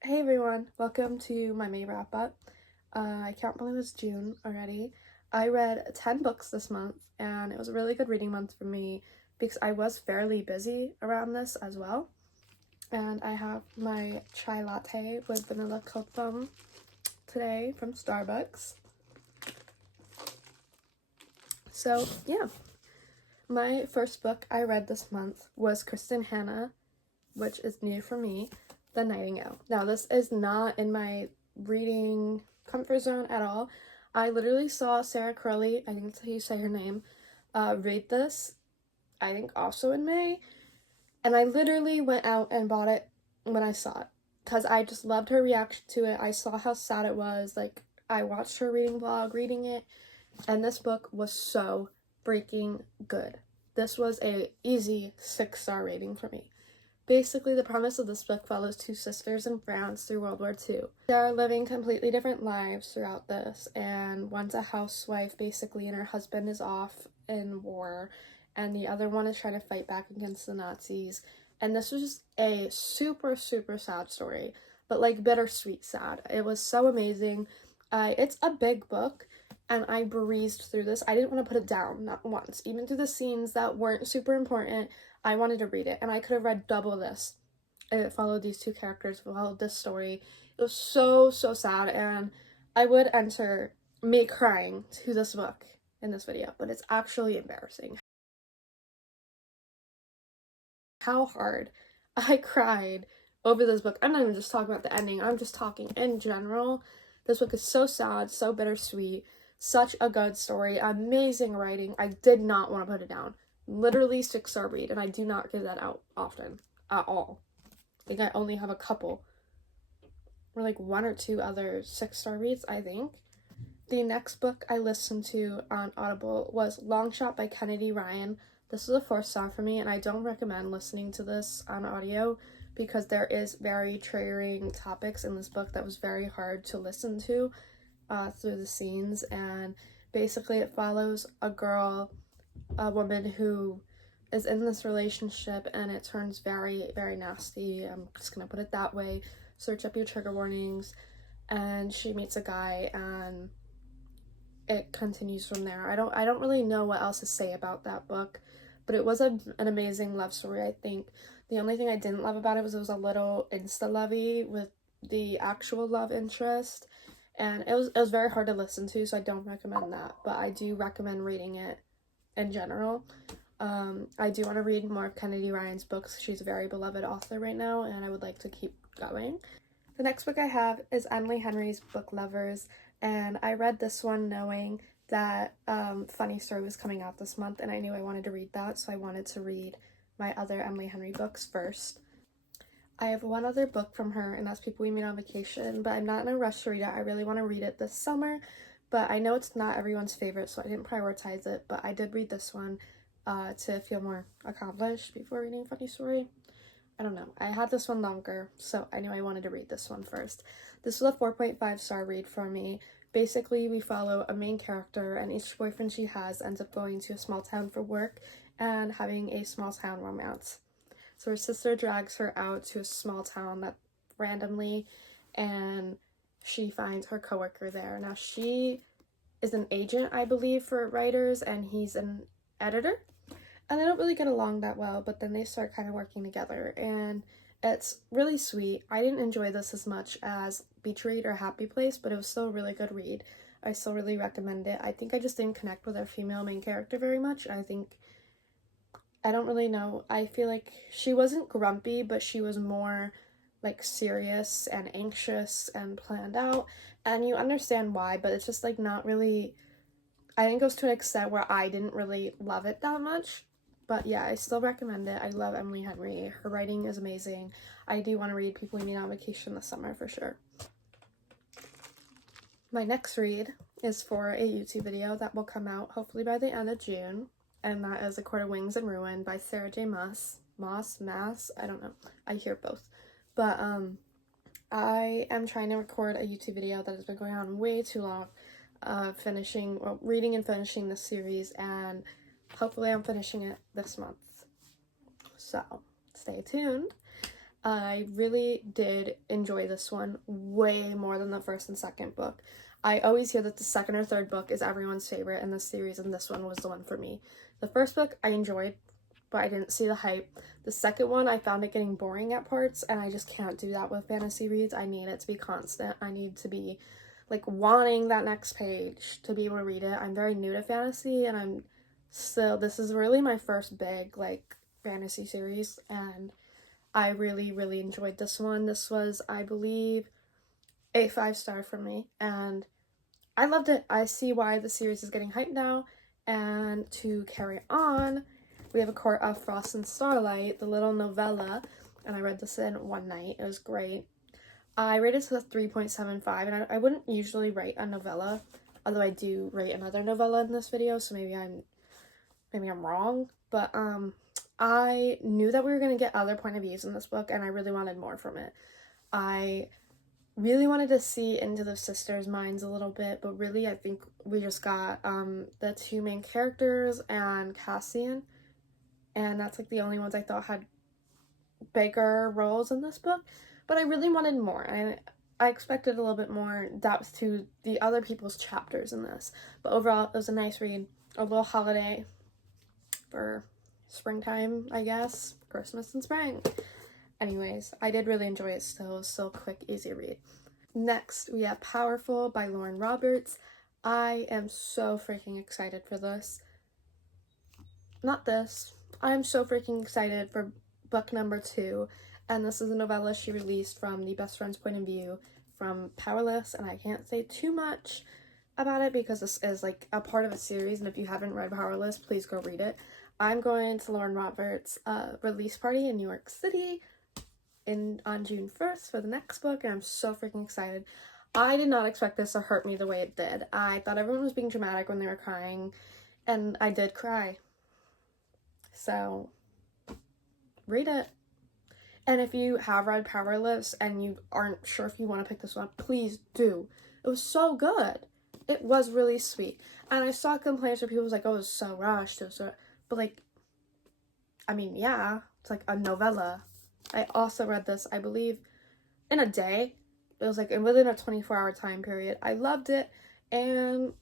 Hey everyone, welcome to my May wrap up. I can't believe it's June already. I read 10 books this month and it was a really good reading month for me because I was fairly busy around this as well. And I have my chai latte with vanilla cocoa today from Starbucks. So yeah, my first book I read this month was Kristen Hanna, which is new for me, The Nightingale. Now this is not in my reading comfort zone at all. I literally saw Sarah Crowley, I think that's how you say her name, read this, I think also in May, and I literally went out and bought it when I saw it because I just loved her reaction to it. I saw how sad it was. Like, I watched her reading vlog reading it, and this book was so freaking good. This was a easy 6-star rating for me. Basically, the premise of this book follows two sisters in France through World War II. They are living completely different lives throughout this, and one's a housewife, basically, and her husband is off in war, and the other one is trying to fight back against the Nazis. And this was just a super, super sad story, but like bittersweet sad. It was so amazing. It's a big book, and I breezed through this. I didn't want to put it down, not once. Even through the scenes that weren't super important, I wanted to read it, and I could have read double this. It followed these two characters, followed this story. It was so, so sad, and I would enter me crying to this book in this video, but it's actually embarrassing how hard I cried over this book. I'm not even just talking about the ending, I'm just talking in general. This book is so sad, so bittersweet, such a good story, amazing writing. I did not want to put it down. Literally 6-star read, and I do not give that out often at all. I think I only have a couple, or like one or two other 6-star reads, I think. The next book I listened to on Audible was Long Shot by Kennedy Ryan. This was a 4-star for me, and I don't recommend listening to this on audio because there is very triggering topics in this book that was very hard to listen to through the scenes. And basically it follows a woman who is in this relationship, and it turns very, very nasty. I'm just gonna put it that way. Search up your trigger warnings. And she meets a guy, and it continues from there. I don't really know what else to say about that book, but it was an amazing love story, I think. The only thing I didn't love about it was a little insta-lovey with the actual love interest, and it was very hard to listen to, so I don't recommend that, but I do recommend reading it in general. I do want to read more of Kennedy Ryan's books. She's a very beloved author right now, and I would like to keep going. The next book I have is Emily Henry's Book Lovers, and I read this one knowing that Funny Story was coming out this month, and I knew I wanted to read that, so I wanted to read my other Emily Henry books first. I have one other book from her, and that's People We Meet on Vacation, but I'm not in a rush to read it. I really want to read it this summer, but I know it's not everyone's favorite, so I didn't prioritize it, but I did read this one to feel more accomplished before reading Funny Story. I don't know. I had this one longer, so I knew I wanted to read this one first. This was a 4.5-star read for me. Basically, we follow a main character, and each boyfriend she has ends up going to a small town for work and having a small town romance. So her sister drags her out to a small town that randomly, and she finds her coworker there. Now, she is an agent, I believe, for writers, and he's an editor. And they don't really get along that well, but then they start kind of working together, and it's really sweet. I didn't enjoy this as much as Beach Read or Happy Place, but it was still a really good read. I still really recommend it. I think I just didn't connect with our female main character very much. I don't really know. I feel like she wasn't grumpy, but she was more like serious and anxious and planned out, and you understand why, but it's just like not really, I think it goes to an extent where I didn't really love it that much. But yeah, I still recommend it. I love Emily Henry. Her writing is amazing. I do want to read People We Meet on Vacation this summer for sure. My next read is for a YouTube video that will come out hopefully by the end of June, and that is A Court of Wings and Ruin by Sarah J. Maas, I don't know. I hear both. But I am trying to record a YouTube video that has been going on way too long, reading and finishing this series, and hopefully I'm finishing it this month. So, stay tuned. I really did enjoy this one way more than the first and second book. I always hear that the second or third book is everyone's favorite in this series, and this one was the one for me. The first book I enjoyed, but I didn't see the hype. The second one, I found it getting boring at parts, and I just can't do that with fantasy reads. I need it to be constant. I need to be, like, wanting that next page to be able to read it. I'm very new to fantasy, and this is really my first big, like, fantasy series, and I really, really enjoyed this one. This was, I believe, a 5-star for me, and I loved it. I see why the series is getting hyped now. And to carry on, we have A Court of Frost and Starlight, the little novella, and I read this in one night. It was great. I rated it a 3.75, and I wouldn't usually rate a novella, although I do rate another novella in this video, so maybe I'm wrong, but I knew that we were going to get other point of views in this book, and I really wanted more from it. I really wanted to see into the sisters' minds a little bit, but really I think we just got the two main characters and Cassian, and that's like the only ones I thought had bigger roles in this book, but I really wanted more. I expected a little bit more depth to the other people's chapters in this, but overall it was a nice read, a little holiday for springtime, I guess, Christmas and spring. Anyways, I did really enjoy it still. It was still a quick, easy read. Next, we have Powerful by Lauren Roberts. I am so freaking excited for this. Not this. I'm so freaking excited for book number 2. And this is a novella she released from the best friend's point of view from Powerless. And I can't say too much about it because this is like a part of a series. And if you haven't read Powerless, please go read it. I'm going to Lauren Roberts' release party in New York City on June 1st for the next book, and I'm so freaking excited. I did not expect this to hurt me the way it did. I thought everyone was being dramatic when they were crying, and I did cry. So, read it. And if you have read Powerless and you aren't sure if you want to pick this one up, please do. It was so good. It was really sweet. And I saw complaints where people was like, oh, it was so rushed. But, like, I mean, yeah, it's like a novella. I also read this, I believe, in a day. It was like within a 24-hour time period. I loved it, and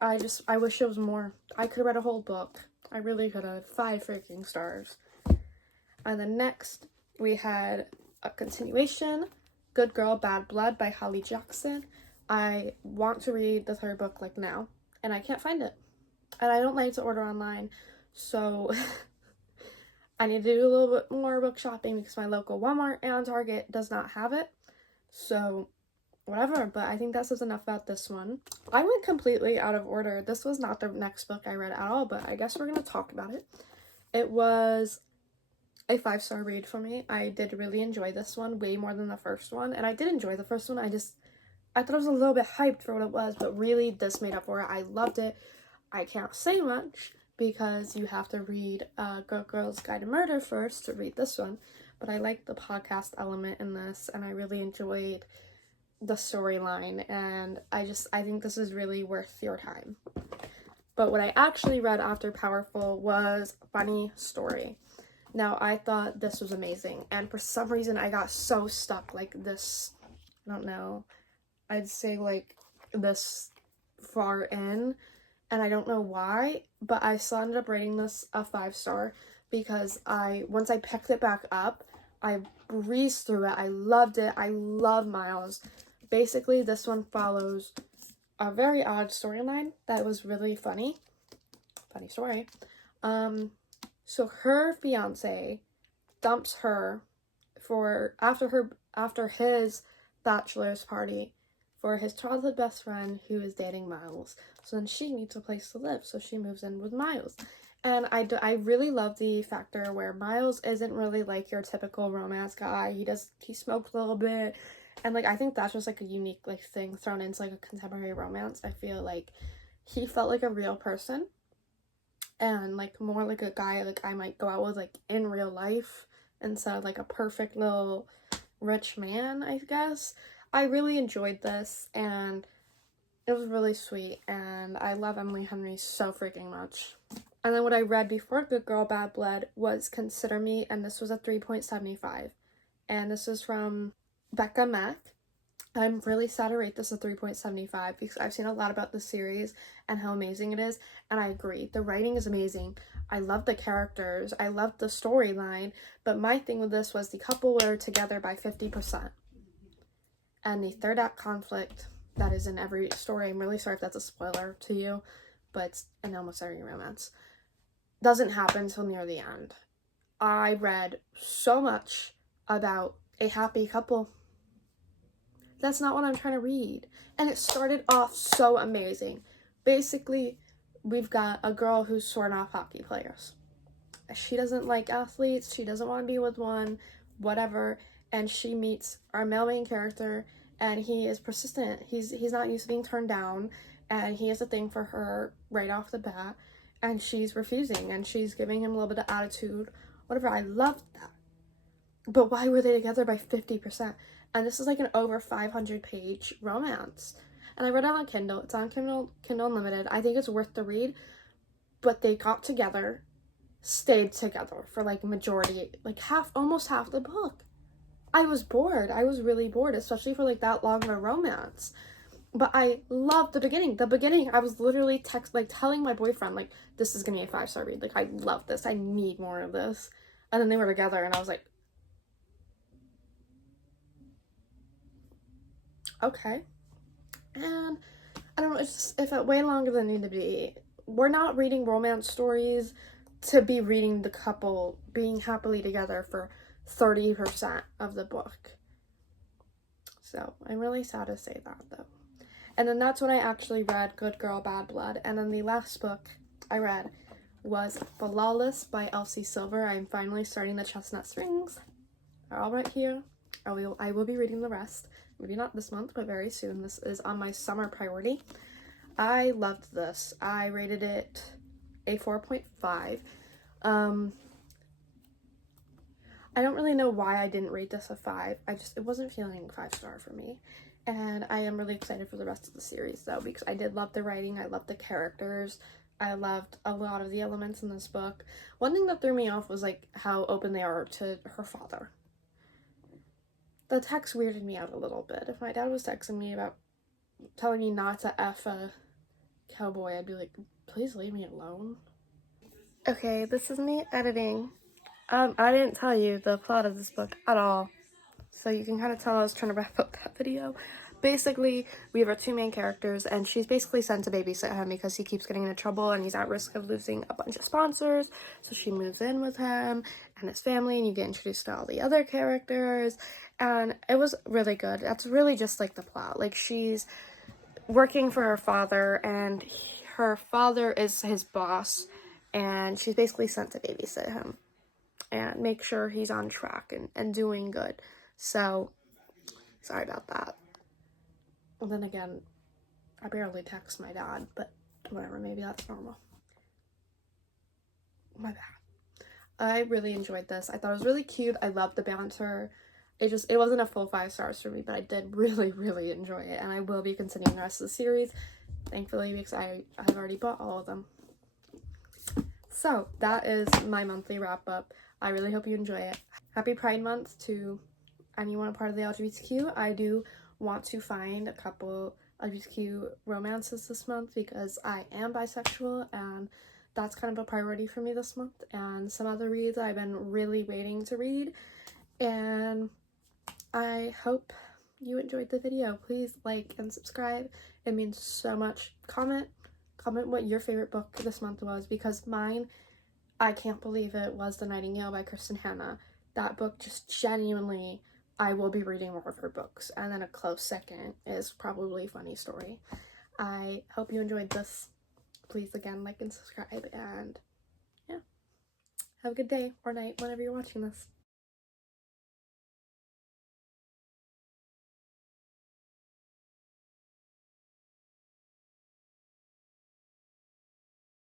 I wish it was more. I could have read a whole book. I really could have. 5 freaking stars. And then next, we had a continuation, Good Girl, Bad Blood by Holly Jackson. I want to read the 3rd book, like, now, and I can't find it. And I don't like to order online, so I need to do a little bit more book shopping because my local Walmart and Target does not have it. So, whatever, but I think that says enough about this one. I went completely out of order. This was not the next book I read at all, but I guess we're going to talk about it. It was a 5-star read for me. I did really enjoy this one way more than the first one, and I did enjoy the first one. I thought it was a little bit hyped for what it was, but really this made up for it. I loved it. I can't say much because you have to read Good Girl's Guide to Murder first to read this one, but I liked the podcast element in this, and I really enjoyed the storyline, and I think this is really worth your time. But what I actually read after Powerful was Funny Story. Now, I thought this was amazing, and for some reason I got so stuck, like this, I don't know, I'd say like this far in, and I don't know why, but I still ended up rating this a 5-star because once I picked it back up, I breezed through it. I loved it. I love Miles. Basically, this one follows a very odd storyline that was really funny. Funny story. So her fiance dumps her after his bachelor's party for his childhood best friend who is dating Miles. So then she needs a place to live, so she moves in with Miles. And I really love the factor where Miles isn't really like your typical romance guy. He smoked a little bit, and like I think that's just like a unique like thing thrown into like a contemporary romance. I feel like he felt like a real person, and like more like a guy like I might go out with like in real life instead of like a perfect little rich man, I guess. I really enjoyed this, and it was really sweet, and I love Emily Henry so freaking much. And then what I read before Good Girl, Bad Blood was Consider Me, and this was a 3.75. and this is from Becca Mack. I'm really sad to rate this a 3.75 because I've seen a lot about the series and how amazing it is, and I agree. The writing is amazing. I love the characters. I love the storyline, but my thing with this was the couple were together by 50%. And the third act conflict that is in every story, I'm really sorry if that's a spoiler to you, but it's in almost every romance, doesn't happen until near the end. I read so much about a happy couple. That's not what I'm trying to read. And it started off so amazing. Basically, we've got a girl who's sworn off hockey players. She doesn't like athletes. She doesn't want to be with one, whatever. And she meets our male main character, and he is persistent. He's not used to being turned down, and he has a thing for her right off the bat, and she's refusing, and she's giving him a little bit of attitude, whatever. I love that. But why were they together by 50%? And this is like an over 500-page romance. And I read it on Kindle. It's on Kindle Unlimited. I think it's worth the read. But they got together, stayed together for like majority, like almost half the book. I was bored. I was really bored, especially for like that long of a romance. But I loved the beginning. The beginning, I was literally telling my boyfriend, like, this is gonna be a 5-star read. Like, I love this. I need more of this. And then they were together, and I was like, okay. And I don't know, it's just, it felt way longer than it needed to be. We're not reading romance stories to be reading the couple being happily together for 30% of the book. So I'm really sad to say that, though. And then that's when I actually read Good Girl, Bad Blood. And then the last book I read was Flawless by Elsie Silver. I'm finally starting the Chestnut Strings. They're all right here. I will be reading the rest. Maybe not this month, but very soon. This is on my summer priority. I loved this. I rated it a 4.5. I don't really know why I didn't rate this a 5. It wasn't feeling 5-star for me. And I am really excited for the rest of the series, though, because I did love the writing. I loved the characters. I loved a lot of the elements in this book. One thing that threw me off was, like, how open they are to her father. The text weirded me out a little bit. If my dad was texting me about telling me not to F a cowboy, I'd be like, please leave me alone. Okay, this is me editing. I didn't tell you the plot of this book at all, so you can kind of tell I was trying to wrap up that video. Basically, we have our two main characters, and she's basically sent to babysit him because he keeps getting into trouble and he's at risk of losing a bunch of sponsors. So she moves in with him and his family, and you get introduced to all the other characters, and it was really good. That's really just like the plot. Like, she's working for her father, and her father is his boss, and she's basically sent to babysit him and make sure he's on track and doing good. So, sorry about that. And then again, I barely text my dad, but whatever, maybe that's normal. My bad. I really enjoyed this. I thought it was really cute. I loved the banter. It wasn't a full 5 stars for me, but I did really, really enjoy it, and I will be continuing the rest of the series, thankfully, because I've already bought all of them. So, that is my monthly wrap-up. I really hope you enjoy it. Happy Pride Month to anyone a part of the LGBTQ. I do want to find a couple LGBTQ romances this month because I am bisexual, and that's kind of a priority for me this month. And some other reads I've been really waiting to read. And I hope you enjoyed the video. Please like and subscribe. It means so much. Comment what your favorite book this month was, because mine, I can't believe it, was The Nightingale by Kristen Hanna. That book just genuinely, I will be reading more of her books. And then a close second is probably Funny Story. I hope you enjoyed this. Please, again, like and subscribe, and yeah. Have a good day or night whenever you're watching this.